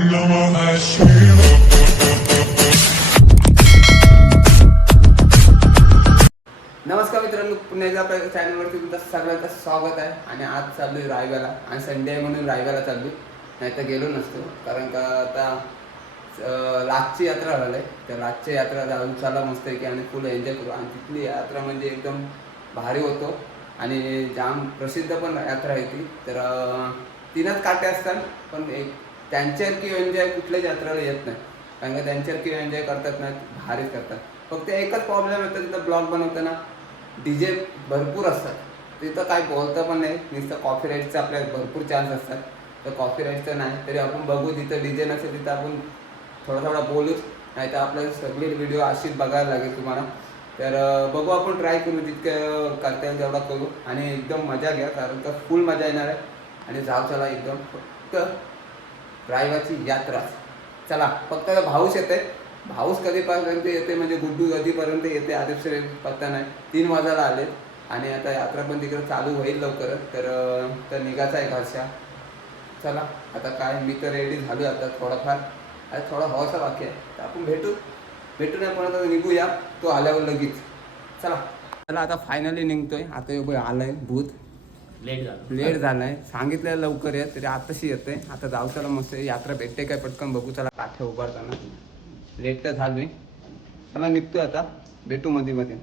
नमस्कार मित्रांनो पुन्हा एकदा आपल्या चॅनलवरती तुमचं सगळ्यांचं स्वागत आहे. आणि आज चाललो आहे रायगाला आणि संडे आहे म्हणून रायगाला चाललो नाही तर गेलो नसतो. कारण का आता रातची यात्रा झाली आहे तर रातची यात्रा जाऊन चला मस्त आहे की आणि फुल एन्जॉय करू. आणि तिथली यात्रा म्हणजे एकदम भारी होतो. आणि जाम प्रसिद्ध पण यात्रा आहे ती. तर तीनच काटे असतात. पण एक त्यांच्यासारखी एन्जॉय कुठल्याच यात्रेला येत नाही. कारण का त्यांच्यासारखी एन्जॉय करतात ना भारीच करतात. फक्त एकच प्रॉब्लेम येतो तिथं ब्लॉग बनवताना. डी जे भरपूर असतात. तिथं काय बोलतं पण नाही. नुसतं कॉफी राईटचं आपल्या भरपूर चान्स असतात. तर कॉफी राईटचं नाही. तरी आपण बघू तिथं डी जे नसेल तिथं आपण थोडा थोडा बोलूच नाही तर आपल्याला सगळी व्हिडिओ अशीच बघायला लागेल तुम्हाला. तर बघू आपण ट्राय करू. जितकं करता येईल तेवढा करू. आणि एकदम मजा घ्या. कारण का फुल मजा येणार आहे. आणि जाऊ चला एकदम. फक्त रायवाची यात्रा. चला फक्त भाऊस येते भाऊस कधीपर्यंत येते म्हणजे गुड्डू कधीपर्यंत येते आदर्श पत्ता नाही. तीन वाजायला आले आणि आता यात्रा पण तिकडे चालू होईल लवकरच. तर तर निघायचा आहे घरच्या. चला आता काय मी तर रेडी झालो आता थोडाफार. आता थोडा हवासा बाकी आहे. तर आपण भेटू. भेटू नाही पण आता निघूया. तो आल्यावर लगेच. चला. चला आता फायनली निघतोय. आता यो आलाय भूत लेट झालं. लेट झालाय. सांगितलं लवकर येत तरी आताशी येते आता जाऊ चला मस्त यात्रा भेटते काय पटकन बघू. चला काठे उभारताना. लेट तर झालोय. चला निघतोय आता. भेटू मध्ये मध्ये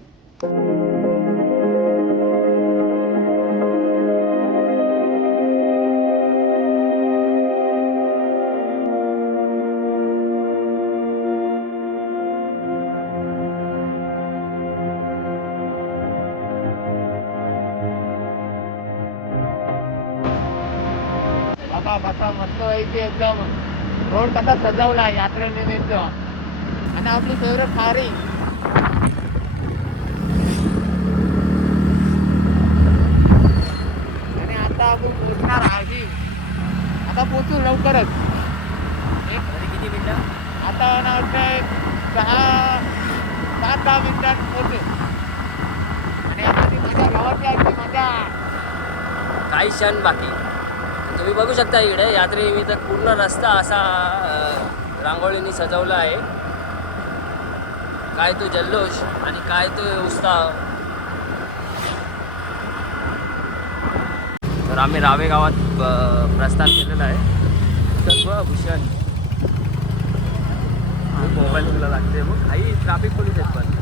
बसा बसा मस्त व्हायची एकदम. रोड कसा सजवला यात्रेनिमित्त आणि आपली फेवरेट खारी. आणि आता आपण पोचणार आधी. आता पोचू लवकरच. एक किती मिनिटं आता ना वाटतं एक सहा सात दहा मिनिटात पोचू आणि आता ती मजा गावाची आहे माझ्या मजा? काही क्षण बाकी. तुम्ही बघू शकता इकडे यात्रेनिमित्त पूर्ण रस्ता असा रांगोळीने सजवला आहे. काय तो जल्लोष आणि काय तो उत्साह. तर आम्ही रावे गावात प्रस्थान केलेलं आहे. तर भूषण. मोबाईल तुला लागते. मग काही ट्रॅफिक पोलीस आहेत पण.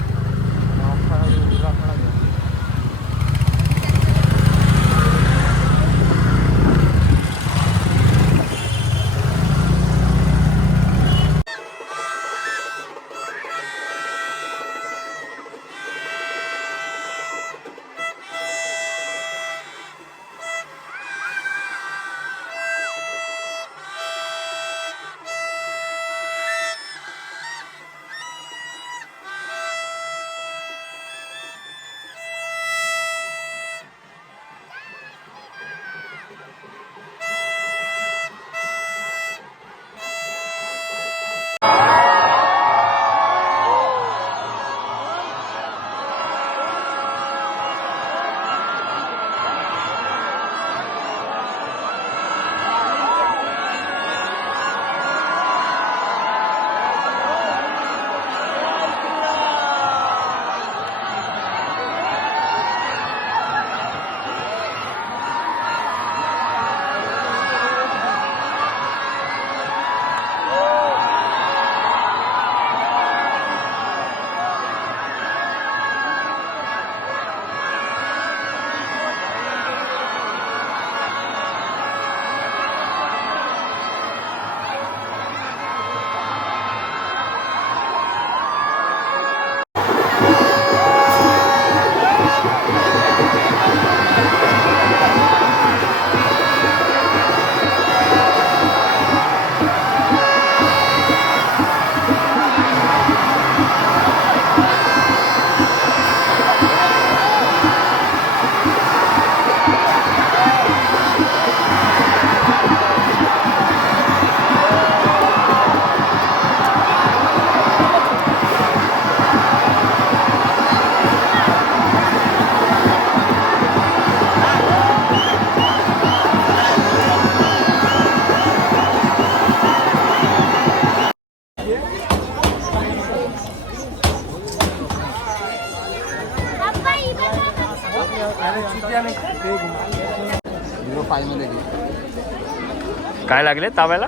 काय लागले ताब्याला?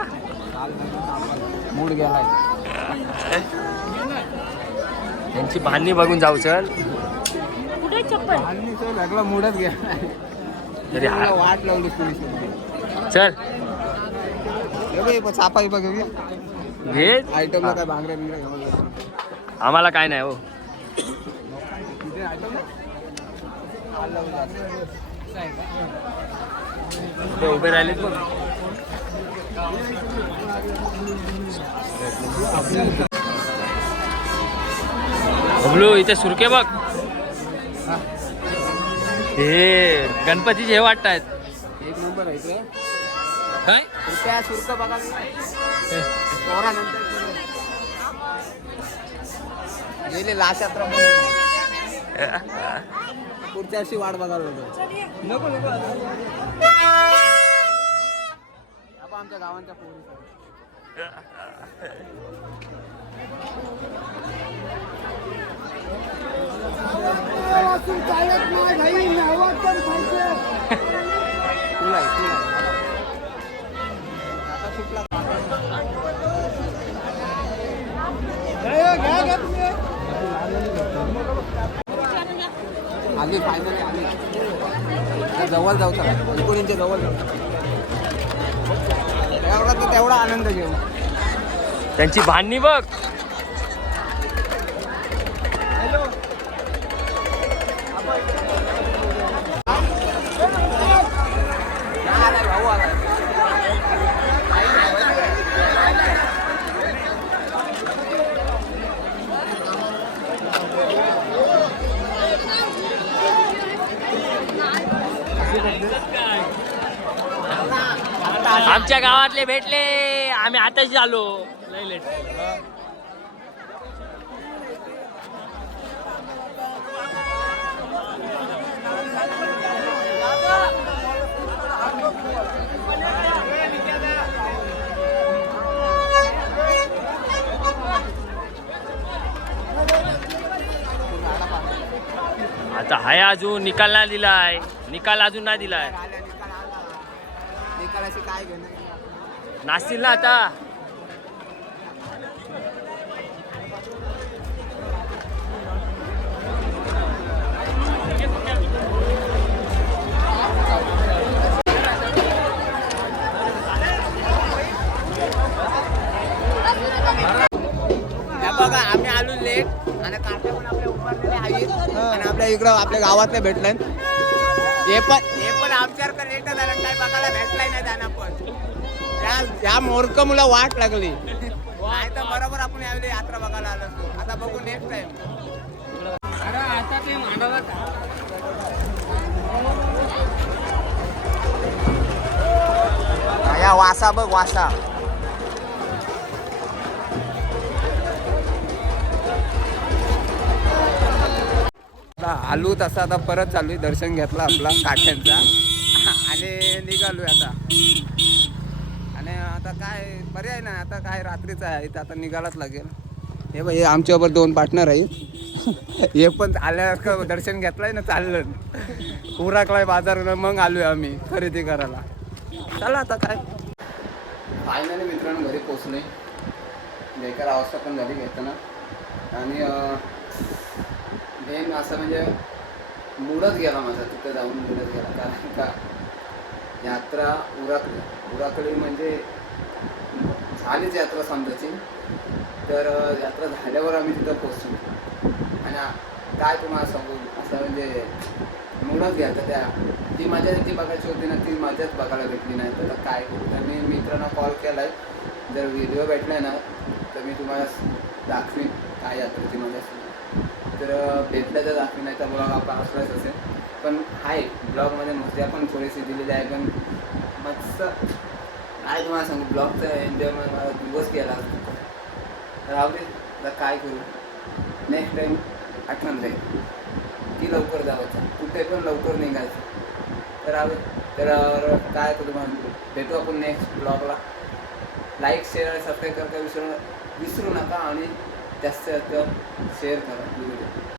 मूड गेलाय. त्यांची भांडणी बघून जाऊ चल. कुठे चप्पल? सगळा मूडच गेला वाट लावली पोलीस चल. चापा बघ घे. आयटम काय भांगड्या आम्हाला काय नाही हो. ते उभे राहिलेत बघ. बबलू इथे सुरके बघ. हे गणपतीचे हे वाटतायत. एक नंबर आहे काय? रुपया शुल्क बघा पोरा नंतर गेले. लाश यात्रा पुढच्या वर्षी वाट बघायला होतो नको नको. आपण आमच्या गावांच्या पोरी तुला आहे, तुला आहे. आता सुटला आली फायनली आली आता जवळ जाऊ चला. एकोणीसच्या जवळ जाऊ. तेवढा तर तेवढा आनंद घेऊ. त्यांची भांडणी बघ. आलाय आमच्या गावातले भेटले. आम्ही आताच आलो. लय लेट आता हाय अजून निकाल नाही दिलाय. निकाल अजून नाही दिलाय. निकालाशी ना आता बघा आम्ही आलो लेट आणि काका पण आपल्या उभारलेले आहेत. आणि आपल्या इकडं आपल्या गावातले भेटले हे पण आमच्यासारखं लेट झालं काय बघायला भेटलाय नाही त्यांना पण. त्या त्या मोरक मुला वाट लागली. नाही तर बरोबर आपण यावेळी यात्रा बघायला आलो असतो. आता बघू नेक्स्ट टाइम या वासा बघ वासा. आता आलू तसा आता परत चालू आहे. दर्शन घेतला आपला काठ्यांचा. आणि निघालो आता. आणि आता काय पर्याय नाही आता काय रात्रीचं आहे इथं आता निघालाच लागेल. हे बाई हे आमच्याबरोबर दोन पार्टनर आहेत. हे पण आल्या दर्शन घेतलंय ना चाललं. उराकलाय बाजार मग आलोय आम्ही खरेदी करायला. चला आता काय. फायनली मित्रांनो घरी पोचले बेकार अवस्था पण झाली घेताना आणि मेन असं म्हणजे मूडच गेला माझा तिथं जाऊन मूडच गेला. कारण का यात्रा उराकली. उराकली म्हणजे झालीच यात्रा समजायची. तर यात्रा झाल्यावर आम्ही तिथं पोचलो आणि काय तुम्हाला सांगू? असं म्हणजे म्हणूनच घ्यायचं त्या ती माझ्या ती बघायची होती ना ती माझ्याच बघायला भेटली नाही. तर काय? तर मी मित्रांना कॉल केला आहे जर व्हिडिओ भेटलाय ना तर मी तुम्हाला दाखवीन काय यात्रेची माझ्या तर भेटलं तर दाखवी नाही तर ब्लॉग आपला असलाच असेल. पण आहे ब्लॉगमध्ये मजा पण थोडीशी दिलेली आहे पण मस्त. काय तुम्हाला सांगू ब्लॉगचा एन्जॉयमेंट मला दिवस गेला राहू दे तर काय करू? नेक्स्ट टाईम आठवण जाईल की लवकर जावायचं. कुठे पण लवकर निघायचं. तर राहू तर काय करू तुम्हाला भेटू आपण नेक्स्ट ब्लॉगला लाईक शेअर आणि सबस्क्राईब करायला विसरू विसरू नका आणि जास्त जास्त शेअर करा. व्हिडिओ